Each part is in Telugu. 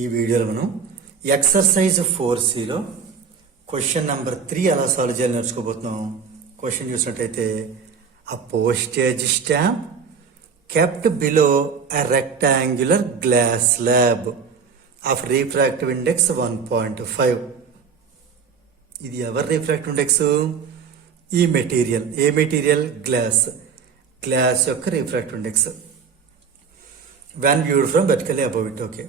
ఈ వీడియోలో మనం ఎక్సర్సైజ్ 4Cలో క్వశ్చన్ నెంబర్ 3 ఎలా సాల్వ్ చేయాలి నేర్చుకోబోతున్నాం. క్వశ్చన్ చూసినట్టయితే a postage stamp kept below a rectangular glass slab of refractive index 1.5. ఇది ఎవరి రిఫ్రాక్టివ్ ఇండెక్స్? ఈ మెటీరియల్. ఏ మెటీరియల్? గ్లాస్ యొక్క refractive index when viewed from vertically above it. Okay,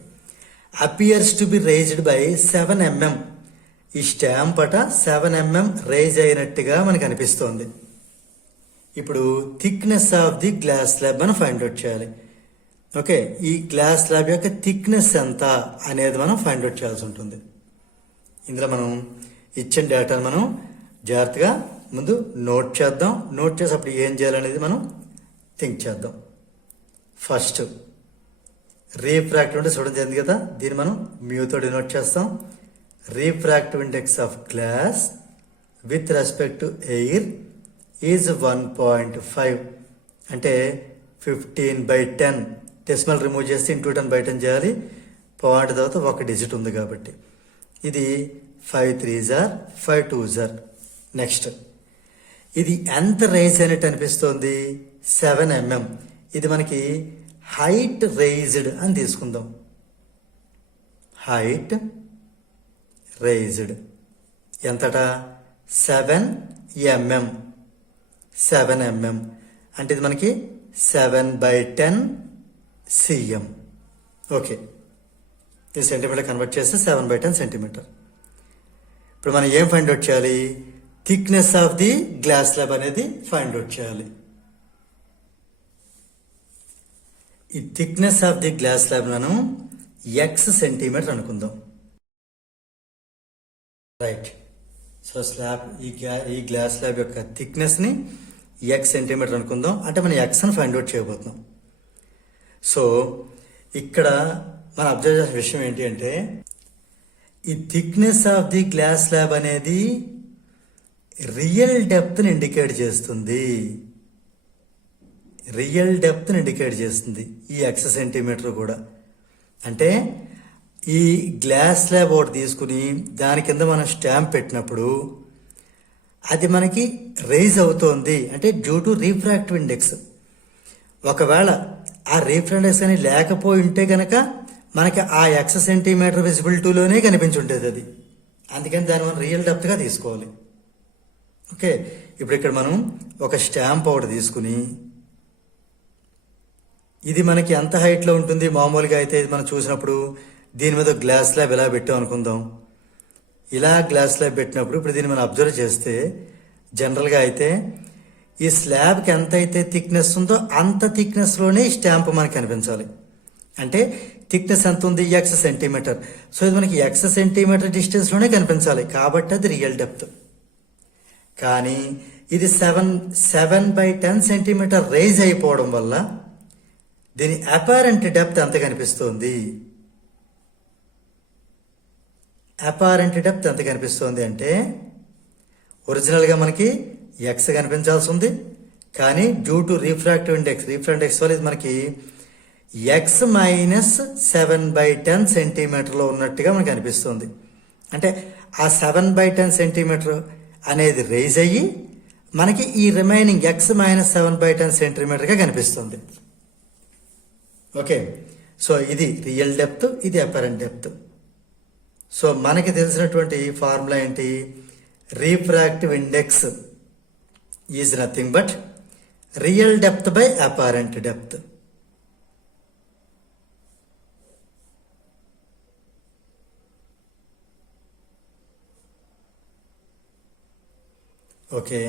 appears to be raised by 7 mm. ఈ స్టాంప్ అట 7 mm రైజ్ అయినట్టుగా మనకు అనిపిస్తోంది. ఇప్పుడు thickness of the glass slab మనం ఫైండ్ అవుట్ చేయాలి. ఓకే, ఈ గ్లాస్ స్లాబ్ యొక్క థిక్నెస్ ఎంత అనేది మనం ఫైండ్ అవుట్ చేయాల్సి ఉంటుంది. ఇందులో మనం ఇచ్చిన డేటాను మనం జాగ్రత్తగా ముందు నోట్ చేద్దాం. నోట్ చేసి అప్పుడు ఏం చేయాలనేది మనం థింక్ చేద్దాం. ఫస్ట్ రీఫ్రాక్టివ్ ఇండెక్స్ చూడడం జరిగింది కదా, దీన్ని మనం మ్యూతో డినోట్ చేస్తాం. Refractive index of glass with respect to air is 1.5 అంటే 15/10. డెసిమల్ రిమూవ్ చేస్తే ఇంటూ 10/10 చేయాలి. పాయింట్ తర్వాత ఒక డిజిట్ ఉంది కాబట్టి ఇది 5 3s are 5 2s are. Next ఇది ఎంత రైజ్ అయినట్టు అనిపిస్తోంది? 7 mm. ఇది మనకి హైట్ రైజ్డ్ అని తీసుకుందాం. హైట్ రైజ్డ్ ఎంతట? 7 mm. 7 mm అంటే ఇది మనకి 7/10 cm. ఓకే, ఇది సెంటీమీటర్ కన్వర్ట్ చేస్తే 7/10 సెంటీమీటర్. ఇప్పుడు మనం ఏం ఫైండ్ అవుట్ చేయాలి? Thickness of the glass slab అనేది ఫైండ్ అవుట్ చేయాలి. ఈ thickness of the glass slab మనం x సెంటీమీటర్ అనుకుందాం. రైట్, సో స్లాబ్ ఈ గ్లాస్ స్లాబ్ యొక్క థిక్నెస్ ని x సెంటీమీటర్ అనుకుందాం. అంటే మనం x అని ఫైండ్ అవుట్ చేయబోతున్నాం. సో ఇక్కడ మనం అబ్జర్వ్ చేసిన విషయం ఏంటి అంటే ఈ thickness of the glass slab అనేది రియల్ డెప్త్ని ఇండికేట్ చేస్తుంది. రియల్ డెప్త్ని ఇండికేట్ చేస్తుంది ఈ x సెంటీమీటర్ కూడా. అంటే ఈ గ్లాస్ స్లాబ్ ఒకటి తీసుకుని దాని కింద మనం స్టాంప్ పెట్టినప్పుడు అది మనకి రైజ్ అవుతోంది అంటే డ్యూ టు రీఫ్రాక్టివ్ ఇండెక్స్. ఒకవేళ ఆ రీఫ్రాక్టివ్ ఇండెక్స్ అని లేకపోయి ఉంటే కనుక మనకి ఆ x సెంటీమీటర్ విజిబిలిటీలోనే కనిపించి ఉంటుంది అది. అందుకని దాన్ని మనం రియల్ డెప్త్గా తీసుకోవాలి. ఓకే, ఇప్పుడు ఇక్కడ మనం ఒక స్టాంప్ ఒకటి తీసుకుని ఇది మనకి ఎంత హైట్లో ఉంటుంది? మామూలుగా అయితే ఇది మనం చూసినప్పుడు దీని మీద గ్లాస్ స్లాబ్ ఎలా పెట్టాం అనుకుందాం. ఇలా గ్లాస్ స్లాబ్ పెట్టినప్పుడు ఇప్పుడు దీన్ని మనం అబ్జర్వ్ చేస్తే జనరల్గా అయితే ఈ స్లాబ్కి ఎంత అయితే థిక్నెస్ ఉందో అంత థిక్నెస్లోనే ఈ స్టాంప్ మనకి కనిపించాలి. అంటే థిక్నెస్ ఎంత ఉంది? x centimetre. సో ఇది మనకి x సెంటీమీటర్ డిస్టెన్స్లోనే కనిపించాలి కాబట్టి అది రియల్ డెప్త్. కానీ ఇది 7/10 సెంటీమీటర్ రైజ్ అయిపోవడం వల్ల దీని అపారెంట్ డెప్త్ ఎంత కనిపిస్తోంది? అపారెంట్ డెప్త్ ఎంత కనిపిస్తోంది అంటే ఒరిజినల్గా మనకి x కనిపించాల్సి ఉంది. కానీ డ్యూ టు రిఫ్రాక్టివ్ ఇండెక్స్ వల్ల ఇది మనకి x - 7/10 సెంటీమీటర్లో ఉన్నట్టుగా మనకి అనిపిస్తుంది. అంటే ఆ 7/10 సెంటీమీటర్ అనేది రైజ్ అయ్యి మనకి ఈ రిమైనింగ్ x - 7/10 సెంటీమీటర్గా కనిపిస్తుంది. ఓకే, సో ఇది రియల్ డెప్త్, ఇది అపరెంట్ డెప్త్. సో మనకి తెలిసినటువంటి ఫార్ములా ఏంటి? Refractive index is nothing but real depth by apparent depth. Okay,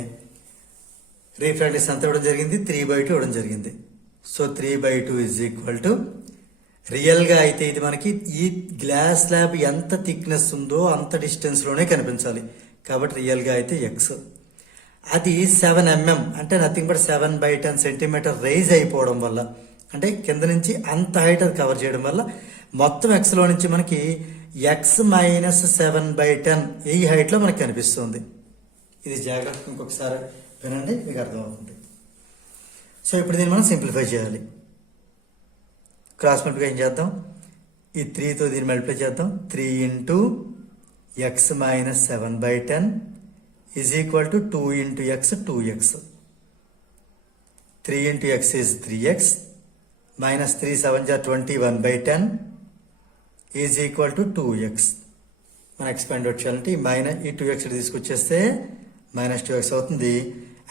refractive index ఎంత ఇవ్వడం జరిగింది? 3/2 ఇవ్వడం జరిగింది. సో 3/2 ఈజ్ ఈక్వల్ టు రియల్గా అయితే ఇది మనకి ఈ గ్లాస్ స్లాబ్ ఎంత థిక్నెస్ ఉందో అంత డిస్టెన్స్లోనే కనిపించాలి కాబట్టి రియల్గా అయితే x. అది 7 mm అంటే నథింగ్ బట్ 7/10 సెంటీమీటర్ రైజ్ అయిపోవడం వల్ల అంటే కింద నుంచి అంత హైట్ అది కవర్ చేయడం వల్ల మొత్తం xలో నుంచి మనకి x - 7/10 ఈ హైట్లో మనకి కనిపిస్తుంది. ఇది జాగ్రత్త ఇంకొకసారి వినండి, మీకు అర్థమవుతుంది. సో ఇప్పుడు దీన్ని మనం సింప్లిఫై చేయాలి. క్రాస్ మల్టిప్లై ఏం చేద్దాం? ఈ 3తో దీన్ని మల్టిప్లై చేద్దాం. 3 into X minus 7/10 is equal to 2 into X 2x. 3 into X is 3x minus 3 7 21/10 is equal to 2x. మన ఎక్స్పాండ్ అవుట్ చేయాలంటే ఈ 2x తీసుకొచ్చేస్తే -2x అవుతుంది.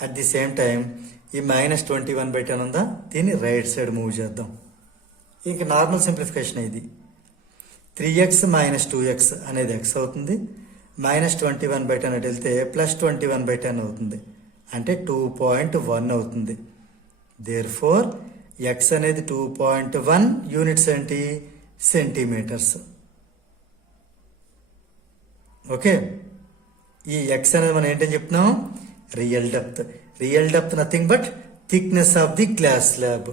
అట్ ది సేమ్ టైం ఈ -21/10 ఉందా, దీన్ని రైట్ సైడ్ మూవ్ చేద్దాం. ఇంక నార్మల్ సింప్లిఫికేషన్ ఇది. 3x మైనస్ 2x అనేది x అవుతుంది. -21/10 అటు వెళ్తే +21/10 అవుతుంది, అంటే 2.1 అవుతుంది. దేర్ ఫోర్ x అనేది 2.1 యూనిట్స్ ఏంటి, సెంటీమీటర్స్. ఓకే, ఈ x అనేది మనం ఏంటని చెప్తున్నాం, real depth. Real depth nothing but thickness of the glass slab.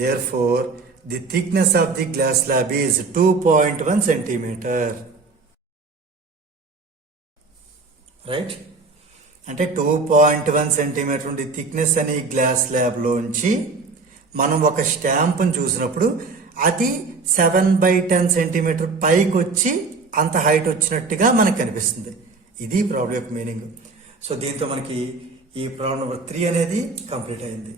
Therefore the thickness of the glass slab is 2.1 centimetre. Right, అంటే 2.1 సెంటీమీటర్ ఉండి థిక్నెస్ అనే గ్లాస్ స్లాబ్లోంచి మనం ఒక స్టాంప్ని చూసినప్పుడు అది 7/10 సెంటీమీటర్ పైకి వచ్చి అంత హైట్ వచ్చినట్టుగా మనకు కనిపిస్తుంది. ఇది ప్రాబ్లం యొక్క మీనింగ్. సో దీంతో మనకి ఈ ప్రాబ్లం నెంబర్ 3 అనేది కంప్లీట్ అయింది.